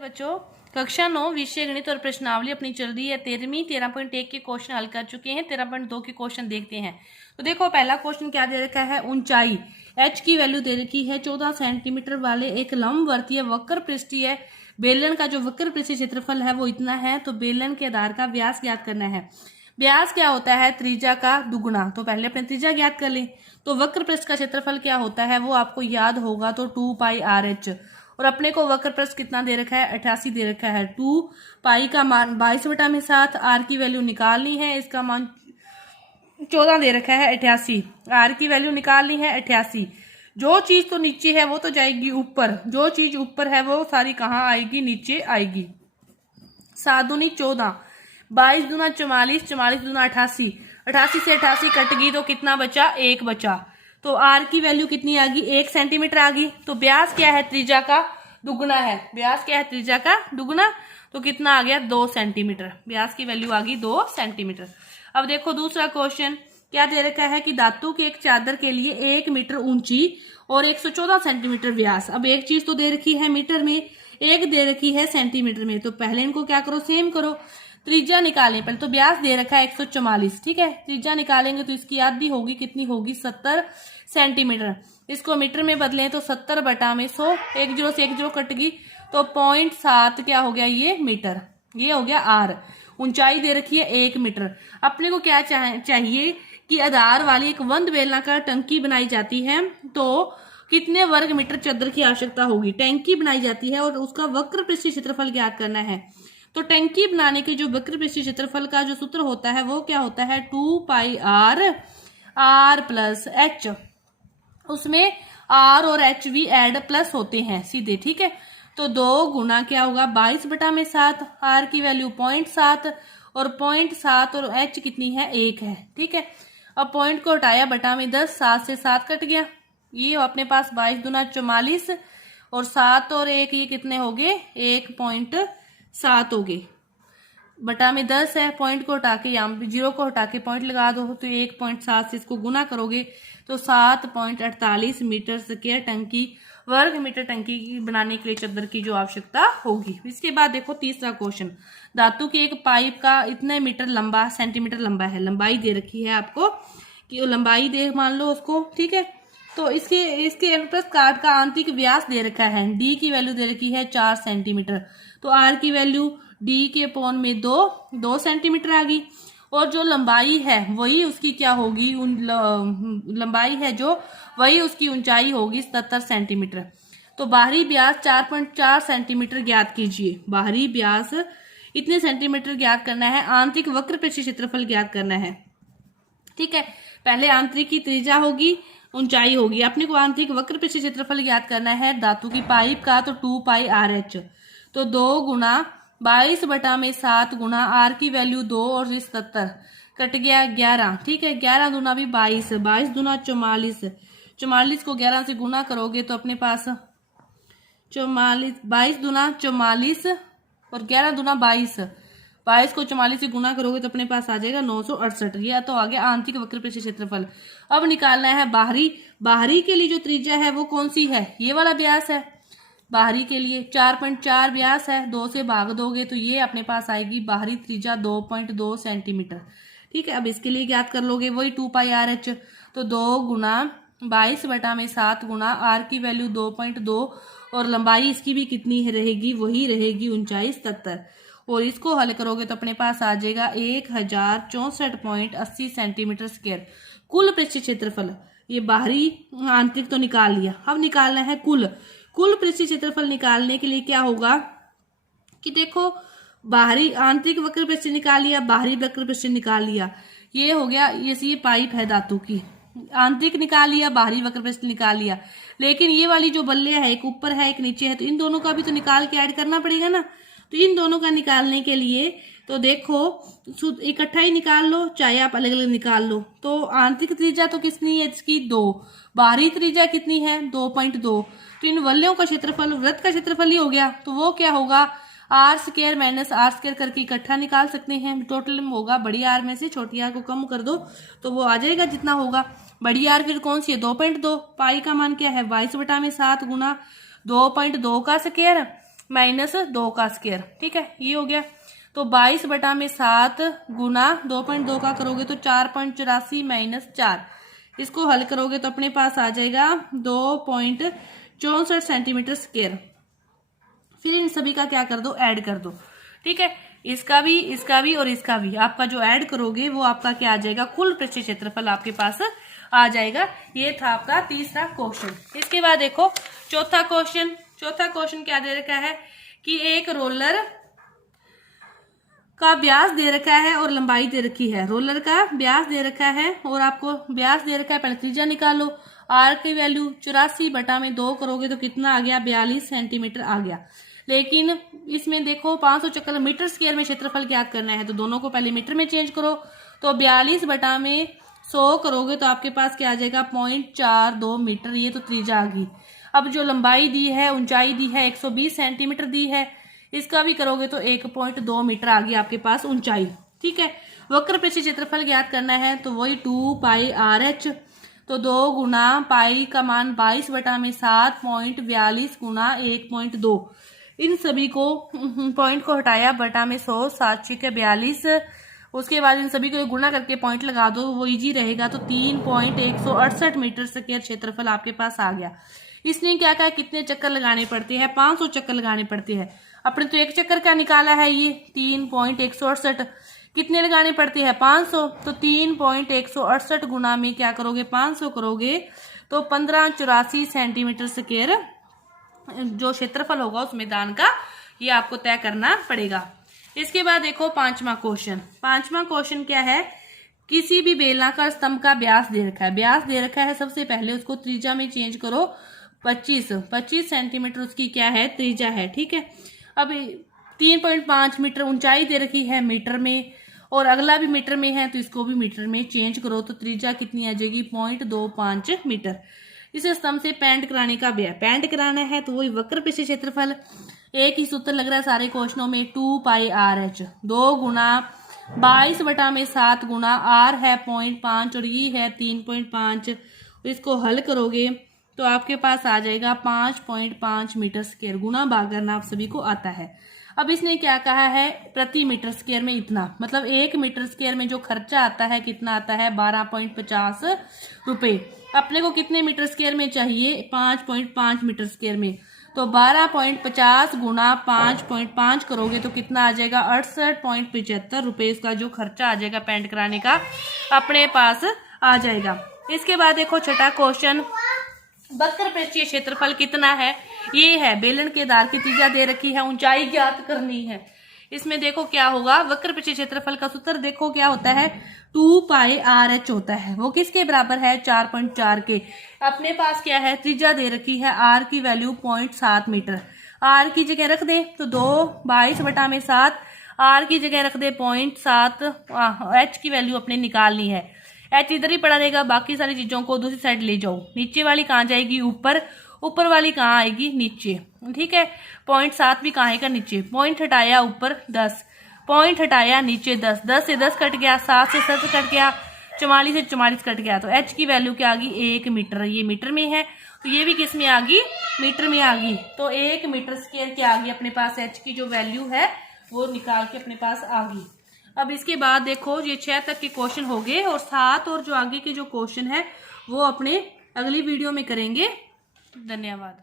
नमस्ते बच्चों, कक्षा 9 विषय गणित और प्रश्नावली अपनी चल रही है 13वीं। 13.1 के क्वेश्चन हल कर चुके हैं। 13.2 के क्वेश्चन देखते हैं। तो देखो, पहला क्वेश्चन क्या दे रखा है, ऊंचाई h की वैल्यू दे रखी है 14 सेंटीमीटर वाले एक लंबवर्तीय वक्र पृष्ठीय बेलन का जो वक्र पृष्ठीय क्षेत्रफल है वो इतना है। तो बेलन के आधार का व्यास ज्ञात करना है। व्यास क्या होता है, त्रिज्या का दुगुना। तो पहले अपने त्रिज्या ज्ञात कर लें। तो वक्र पृष्ठ का क्षेत्रफल क्या होता है वो आपको याद होगा, तो 2πr(h). और अपने को वक्र पृष्ठ कितना दे रखा है, 88 दे रखा है। 2π का मान 22/7, r की वैल्यू निकालनी है, इसका मान 14 दे रखा है 88, r की वैल्यू निकालनी है 88। जो चीज तो नीचे है वो तो जाएगी ऊपर, जो चीज ऊपर है वो सारी कहाँ आएगी, नीचे आएगी। 7 दूनी 14, 22 दूना 44, 44 दूना 88, 88 से 88 कट गई तो कितना बचा, 1 बचा। तो r की वैल्यू कितनी आ गई, 1 सेंटीमीटर आ गई। तो व्यास क्या है, त्रिज्या का दुगुना है। व्यास क्या है, त्रिज्या का दुगुना। तो कितना आ गया, 2 सेंटीमीटर। व्यास की वैल्यू आ गई 2 सेंटीमीटर। अब देखो दूसरा क्वेश्चन क्या दे रखा है कि धातु की एक चादर के लिए 1 मीटर ऊंची और 114 सेंटीमीटर व्यास। अब एक चीज तो दे रखी है मीटर में, एक दे रखी है सेंटीमीटर में। तो पहले इनको क्या करो, सेम करो। त्रिज्या निकालें पहले। तो व्यास दे रखा है 144, ठीक है। त्रिज्या निकालेंगे तो इसकी आधी होगी, कितनी होगी, 70 सेंटीमीटर। इसको मीटर में बदलें तो 70/100, 1 0 से 1 0 कट गई तो 0.7 क्या हो गया, ये मीटर। ये हो गया आर। ऊंचाई दे रखी है 1 मीटर। अपने को क्या चाहिए कि आधार वाली एक बंद बेलनाकार टंकी बनाई जाती है तो कितने वर्ग मीटर चादर की आवश्यकता होगी। टंकी बनाई जाती है और उसका वक्र पृष्ठीय क्षेत्रफल ज्ञात करना है। तो टंकी बनाने के जो वक्र पृष्ठीय क्षेत्रफल का जो सूत्र होता है वो क्या होता है, 2πr r+h। उसमें r और h भी ऐड प्लस होते हैं सीधे, ठीक है। तो 2 गुना क्या होगा, 22/7, r की वैल्यू 0.7 और 0.7 और h कितनी है, 1 है, ठीक है। अब पॉइंट को हटाया, बटा में 10, 7 से 7 कट गया। ये अपने पास 22 दूना 44 और 7 और 1 ये कितने हो गए, 1.7 हो गए। बटा में 10 है, पॉइंट को हटा के यहाँ 0 को हटा के पॉइंट लगा दो तो 1.7 से इसको गुना करोगे तो 7.48 मीटर स्क्वायर टंकी वर्ग मीटर टंकी की बनाने के लिए चादर की जो आवश्यकता होगी। इसके बाद देखो तीसरा क्वेश्चन, धातु की एक पाइप का इतने मीटर लंबा, सेंटीमीटर लंबा है। लंबाई दे रखी है आपको कि लंबाई दे मान लो उसको, ठीक है। तो इसके अनुप्रस्थ काट का आंतरिक व्यास दे रखा है, डी की वैल्यू दे रखी है 4 सेंटीमीटर। तो आर की वैल्यू डी के पौन में 2 सेंटीमीटर आ गई। और जो लंबाई है वही उसकी क्या होगी, लंबाई है जो वही उसकी ऊंचाई होगी 77 सेंटीमीटर। तो बाहरी व्यास 4.4 सेंटीमीटर ज्ञात कीजिए। बाहरी व्यास इतने सेंटीमीटर ज्ञात करना है, आंतरिक वक्र पृष्ठीय क्षेत्रफल ज्ञात करना है, ठीक है। पहले आंतरिक की त्रिज्या होगी, ऊंचाई होगी। अपने को आंतरिक वक्र पृष्ठीय क्षेत्रफल ज्ञात करना है धातु की पाइप का, तो 2πr(h). तो 2 गुना 22/7 गुना r की वैल्यू 2 और 77 कट गया 11, ठीक है। 11 दूना भी 22, 22 दूना 44, 44 को 11 से गुना करोगे तो अपने पास 44, 22 दूना 44 और 11 दूना 22, 22 को 44 से गुना करोगे तो अपने पास आ जाएगा 968। यह तो आ गया आंतरिक वक्र पृष्ठीय क्षेत्रफल। अब निकालना है बाहरी के लिए जो त्रिज्या है वो कौन सी है, ये वाला व्यास है। बाहरी के लिए 4.4 व्यास है, 2 से भाग दोगे तो ये अपने पास आएगी बाहरी त्रिज्या 2.2 सेंटीमीटर, ठीक है। अब इसके लिए ज्ञात कर लोगे वही 2πr(h). तो 2 गुना 22/7 गुना r की वैल्यू 2.2 और लंबाई इसकी भी कितनी रहेगी, वही रहेगी ऊंचाई 77। और इसको हल करोगे तो अपने पास आ जाएगा 1064.80 सेंटीमीटर स्क्वायर कुल पृष्ठीय क्षेत्रफल। ये बाहरी आंतरिक तो निकाल लिया, अब निकालना है कुल पृष्ठीय क्षेत्रफल। निकालने के लिए क्या होगा कि देखो, बाहरी आंतरिक वक्र पृष्ठीय निकाल लिया, बाहरी वक्र पृष्ठीय निकाल लिया, ये हो गया। ये पाइप है धातु की, आंतरिक निकाल लिया, बाहरी वक्र पृष्ठीय निकाल लिया। लेकिन ये वाली जो बल्ले है, एक ऊपर है एक नीचे है, तो इन दोनों का भी तो निकाल के ऐड करना पड़ेगा ना। तो इन दोनों का निकालने के लिए तो देखो इकट्ठा ही निकाल लो, चाहे आप अलग अलग निकाल लो। तो आंतरिक त्रिज्या तो कितनी है इसकी, 2। बाहरी त्रिज्या कितनी है, 2.2। तो इन वल्यों का क्षेत्रफल, वृत्त का क्षेत्रफल ही हो गया, तो वो क्या होगा, r² - r² करके इकट्ठा निकाल सकते हैं। टोटल होगा बड़ी आर में से छोटी आर को कम कर दो तो वो आ जाएगा जितना होगा। बड़ी आर फिर कौन सी है, 2.2। पाई का मान क्या है, 22/7 गुना 2.2 का स्क्वायर माइनस 2 का स्क्वायर। ठीक है, ये हो गया। तो 22/7 गुना 2.2 का करोगे तो 4.84 माइनस 4, इसको हल करोगे तो अपने पास आ जाएगा 2.64 सेंटीमीटर स्क्वायर। फिर इन सभी का क्या कर दो, ऐड कर दो। ठीक है, इसका भी और इसका भी आपका जो ऐड करोगे वो आपका क्या आ जाएगा, कुल पृष्ठीय क्षेत्रफल आपके पास आ जाएगा। ये था आपका तीसरा क्वेश्चन। इसके बाद देखो चौथा क्वेश्चन क्या दे रखा है कि एक रोलर का व्यास दे रखा है और लंबाई दे रखी है। रोलर का व्यास दे रखा है और आपको व्यास दे रखा है, पहले त्रिज्या निकालो। आर की वैल्यू 84/2 करोगे तो कितना आ गया, 42 सेंटीमीटर आ गया। लेकिन इसमें देखो 500 चक्कर मीटर स्क्वायर में क्षेत्रफल ज्ञात करना है, तो दोनों को पहले मीटर में चेंज करो। तो 42/100 करोगे तो आपके पास क्या आ जाएगा, 0.42 मीटर। ये तो त्रिज्या आ गई। अब जो लंबाई दी है, ऊंचाई दी है 120 सेंटीमीटर दी है, इसका भी करोगे तो 1.2 मीटर आ गई आपके पास ऊंचाई। ठीक है, वक्र पृष्ठीय क्षेत्रफल ज्ञात करना है तो वही 2πRh, तो 2 गुना पाई का मान 22/7 0.42 गुना 1.2। इन सभी को पॉइंट को हटाया, बटा में 100, 7×42। उसके बाद इन सभी को गुणा करके पॉइंट लगा दो, वो इजी रहेगा। तो 3.168 मीटर स्क्वायर क्षेत्रफल आपके पास आ गया। इसने क्या कहा, कितने चक्कर लगाने पड़ते हैं, 500 चक्कर लगाने पड़ते हैं। अपने तो एक चक्कर का निकाला है ये 3.168, कितने लगाने पड़ते हैं, 500। तो 3.168 गुना में क्या करोगे, 500 करोगे तो 1584 सेंटीमीटर स्क्वायर जो क्षेत्रफल होगा उस मैदान का, ये आपको तय करना पड़ेगा। इसके बाद देखो पांचवा क्वेश्चन क्या है, किसी भी बेलनाकार स्तंभ का व्यास दे रखा है। सबसे पहले उसको त्रिज्या में चेंज करो, 25 सेंटीमीटर उसकी क्या है, त्रिज्या है। ठीक है, अब 3.5 मीटर ऊंचाई दे रखी है मीटर में, और अगला भी मीटर में है तो इसको भी मीटर में चेंज करो तो त्रिज्या कितनी आ जाएगी, 0.25 मीटर। इसे स्तंभ से पेंट कराने का व्यय, पेंट कराना है तो वही वक्र पृष्ठीय क्षेत्रफल, एक ही सूत्र लग रहा है सारे क्वेश्चनों में, 2πRh। 2 गुना 22/7 गुना R है 0.5 और ये है 3.5। इसको हल करोगे तो आपके पास आ जाएगा 5.5 मीटर स्क्वायर। गुना भाग करना आप सभी को आता है। अब इसने क्या कहा है, प्रति मीटर स्क्वायर में इतना, मतलब 1 मीटर स्क्वायर में जो खर्चा आता है कितना आता है, 12.50 रुपए। अपने को कितने मीटर स्क्वायर में चाहिए, 5.5 मीटर स्क्वायर में। तो 12.50 गुना 5.5 करोगे तो कितना आ जाएगा, 68.75 रुपए। इसका जो खर्चा आ जाएगा पेंट कराने का अपने पास आ जाएगा। इसके बाद देखो छठा क्वेश्चन, वक्र पृष्ठीय क्षेत्रफल कितना है, ये है। बेलन के आधार की त्रिज्या दे रखी है, ऊंचाई ज्ञात करनी है। इसमें देखो क्या होगा, वक्र पृष्ठीय क्षेत्रफल का सूत्र देखो क्या होता है, 2πRh होता है। वो किसके बराबर है, 4.4 के। अपने पास क्या है, त्रिज्या दे रखी है, R की वैल्यू 0.7 मीटर। R की जगह रख दे तो 2/22/7, R की जगह रख दे 0.7, H की वैल्यू अपने निकालनी है। H इधर ही पड़ा रहेगा, बाकी सारी चीजों को दूसरी साइड ले जाओ। नीचे वाली कहाँ जाएगी, ऊपर वाली कहाँ आएगी, नीचे। ठीक है, 0.7 भी कहाँ आएगा, नीचे। पॉइंट हटाया ऊपर 10, पॉइंट हटाया नीचे 10, 10 से 10 कट गया, 7 से 7 कट गया, 44 से 44 कट गया। तो H की वैल्यू क्या आ गई, 1 मीटर। ये मीटर में है तो ये भी किस में आ गई, मीटर में आ गई। तो 1 मीटर स्क्वायर क्या आ गई अपने पास, H की जो वैल्यू है वो निकाल के अपने पास आ गई। अब इसके बाद देखो ये 6 तक के क्वेश्चन हो गए, और 7 और जो आगे के जो क्वेश्चन है वो अपने अगली वीडियो में करेंगे। धन्यवाद।